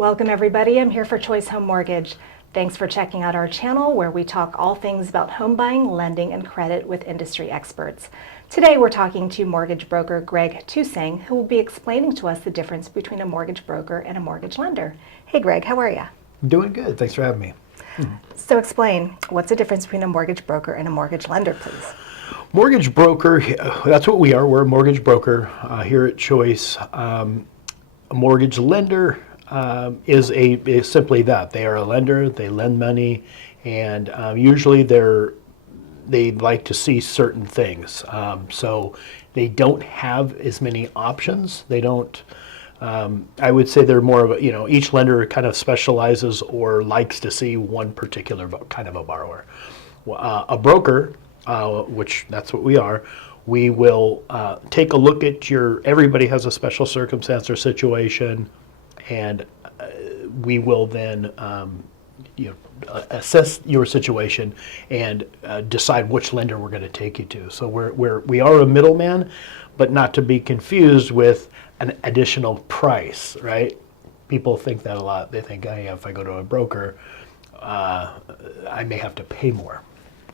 Welcome everybody, I'm here for Choice Home Mortgage. Thanks for checking out our channel where we talk all things about home buying, lending, and credit with industry experts. Today we're talking to mortgage broker Greg Tusang, who will be explaining to us the difference between a mortgage broker and a mortgage lender. Hey Greg, how are you? Doing good, thanks for having me. So explain, what's the difference between a mortgage broker and a mortgage lender, please? Mortgage broker, that's what we are. We're a mortgage broker here at Choice. A mortgage lender is simply that. They are a lender, they lend money, and usually they like to see certain things. So they don't have as many options. They don't, I would say they're more of a, each lender kind of specializes or likes to see one particular kind of a borrower. A broker, which that's what we are, we will take a look at everybody has a special circumstance or situation, and we will then assess your situation and decide which lender we're going to take you to. So we are a middleman, but not to be confused with an additional price, right? People think that a lot. They think, hey, if I go to a broker, I may have to pay more.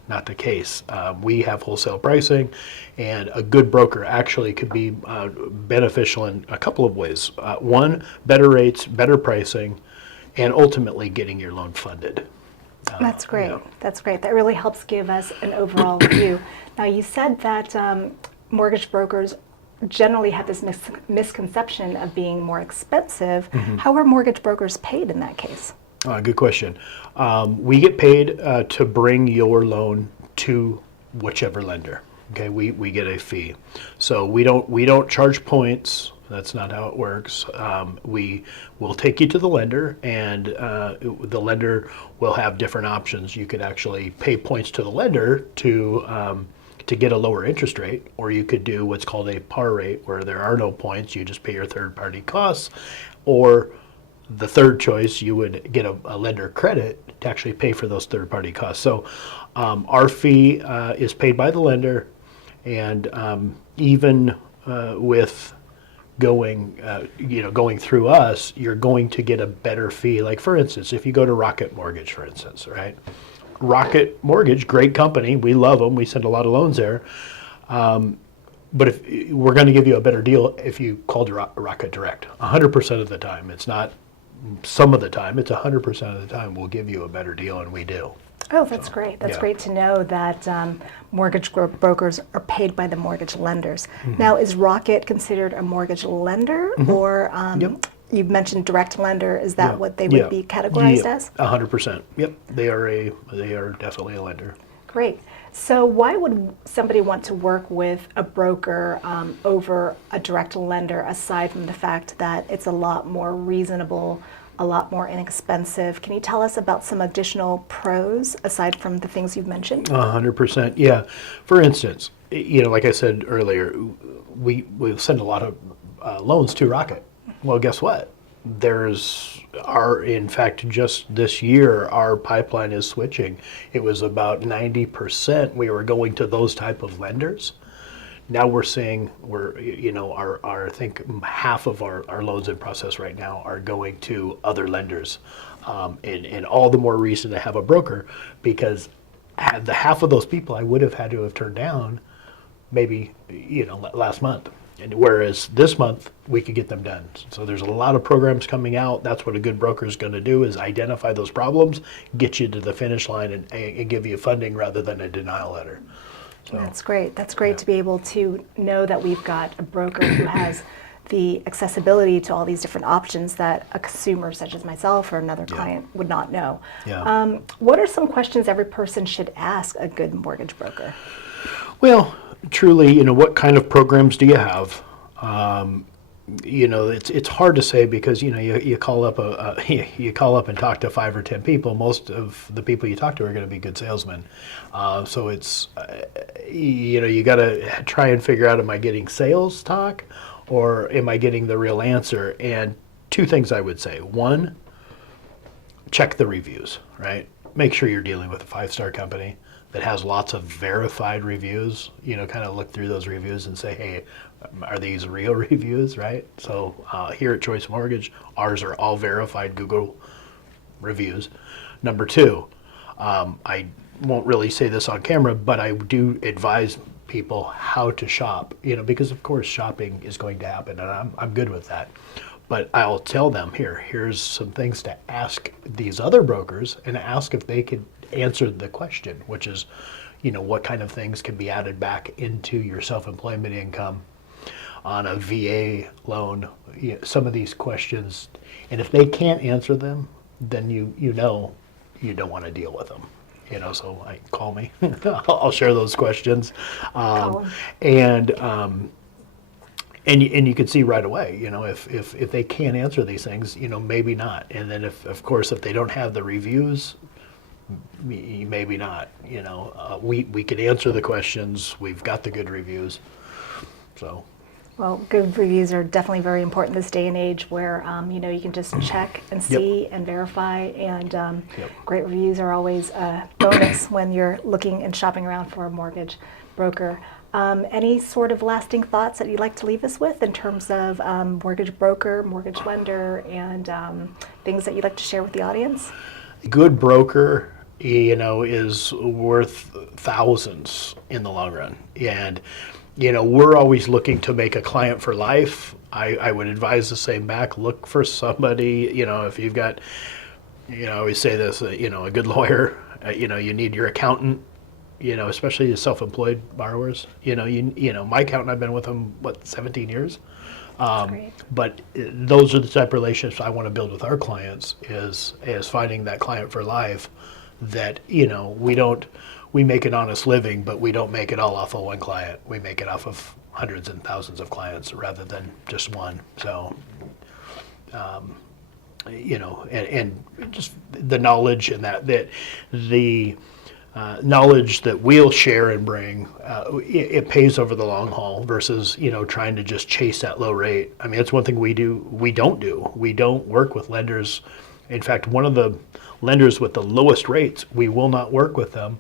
Not the case. We have wholesale pricing, and a good broker actually could be beneficial in a couple of ways. One, better rates, better pricing, and ultimately getting your loan funded. That's great. That's great. That really helps give us an overall view. Now, you said that mortgage brokers generally have this misconception of being more expensive. Mm-hmm. How are mortgage brokers paid in that case? Good question. We get paid to bring your loan to whichever lender. Okay, we get a fee. So we don't charge points. That's not how it works. We will take you to the lender, and the lender will have different options. You could actually pay points to the lender to get a lower interest rate, or you could do what's called a par rate, where there are no points. You just pay your third-party costs, or the third choice, you would get a lender credit to actually pay for those third-party costs. So our fee is paid by the lender, and even with going through us, you're going to get a better fee. Like for instance, if you go to Rocket Mortgage, for instance, right? Rocket Mortgage, great company, we love them. We send a lot of loans there. But if we're going to give you a better deal if you called Rocket Direct, 100% of the time. It's not some of the time, it's 100% of the time we'll give you a better deal, and we do. Oh, that's great. That's great to know that mortgage brokers are paid by the mortgage lenders. Mm-hmm. Now, is Rocket considered a mortgage lender, mm-hmm. or Yep. You mentioned direct lender? Is that what they would be categorized as? 100%. Yep, they are definitely a lender. Great. So why would somebody want to work with a broker over a direct lender, aside from the fact that it's a lot more reasonable, a lot more inexpensive? Can you tell us about some additional pros aside from the things you've mentioned? 100%, yeah. For instance, like I said earlier, we send a lot of loans to Rocket. Well, guess what? In fact, just this year, our pipeline is switching. It was about 90% we were going to those type of lenders. Now we're seeing I think half of our loans in process right now are going to other lenders. And all the more reason to have a broker, because the half of those people I would have had to have turned down maybe, last month. And whereas this month we could get them done. So there's a lot of programs coming out. That's what a good broker is going to do, is identify those problems, get you to the finish line, and give you funding rather than a denial letter. So, that's great. That's great to be able to know that we've got a broker who has the accessibility to all these different options that a consumer such as myself or another client would not know. Yeah. What are some questions every person should ask a good mortgage broker? Well, truly, what kind of programs do you have? It's hard to say, because you call up you call up and talk to 5 or 10 people. Most of the people you talk to are going to be good salesmen. So it's you got to try and figure out, am I getting sales talk, or am I getting the real answer? And two things I would say: one, check the reviews. Right, make sure you're dealing with a 5-star company that has lots of verified reviews. Kind of look through those reviews and say, hey, Are these real reviews, right? So here at Choice Mortgage, ours are all verified Google reviews. Number two, I won't really say this on camera, but I do advise people how to shop, because of course shopping is going to happen, and I'm good with that. But I'll tell them, here's some things to ask these other brokers and ask if they could answer the question, which is, what kind of things can be added back into your self-employment income on a VA loan, some of these questions. And if they can't answer them, then you don't want to deal with them. So call me. I'll share those questions. Call 'em. And you can see right away, if they can't answer these things, maybe not. And then of course, if they don't have the reviews, maybe not. We can answer the questions. We've got the good reviews. So. Well, good reviews are definitely very important this day and age where, you can just check and see and verify, and great reviews are always a bonus when you're looking and shopping around for a mortgage broker. Any sort of lasting thoughts that you'd like to leave us with in terms of mortgage broker, mortgage lender, and things that you'd like to share with the audience? A good broker, is worth thousands in the long run. And we're always looking to make a client for life. I would advise the same back. Look for somebody, if you've got, I always say this, a good lawyer, you need your accountant, especially the self-employed borrowers. My accountant, I've been with him, 17 years? Great. But those are the type of relationships I want to build with our clients, is finding that client for life that, we make an honest living, but we don't make it all off of one client. We make it off of hundreds and thousands of clients rather than just one. So, and just the knowledge and that the knowledge that we'll share and bring, it pays over the long haul versus, trying to just chase that low rate. I mean, it's one thing we don't do. We don't work with lenders. In fact, one of the lenders with the lowest rates, we will not work with them,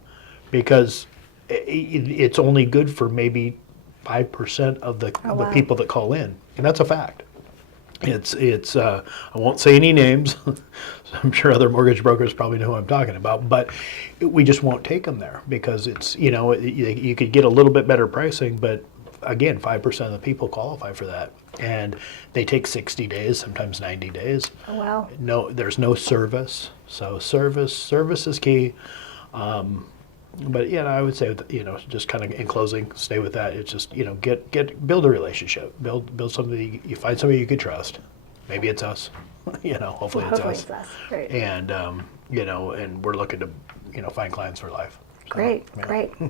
because it's only good for maybe 5% of the people that call in, and that's a fact. It's I won't say any names. I'm sure other mortgage brokers probably know who I'm talking about, but we just won't take them there because it's, you could get a little bit better pricing, but again, 5% of the people qualify for that, and they take 60 days, sometimes 90 days. Oh, wow. No, there's no service, so service is key. But I would say, just kind of in closing, stay with that. It's just, build a relationship, build somebody. You find somebody you could trust. Maybe it's us, hopefully it's us. Great. And and we're looking to, find clients for life. So,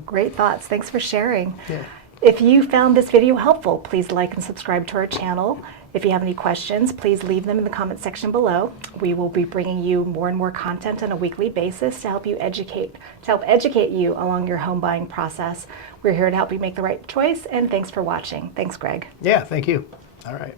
Great thoughts. Thanks for sharing. Yeah. If you found this video helpful, please like and subscribe to our channel. If you have any questions, please leave them in the comment section below. We will be bringing you more and more content on a weekly basis to help educate you along your home buying process. We're here to help you make the right choice, and thanks for watching. Thanks, Greg. Yeah, thank you. All right.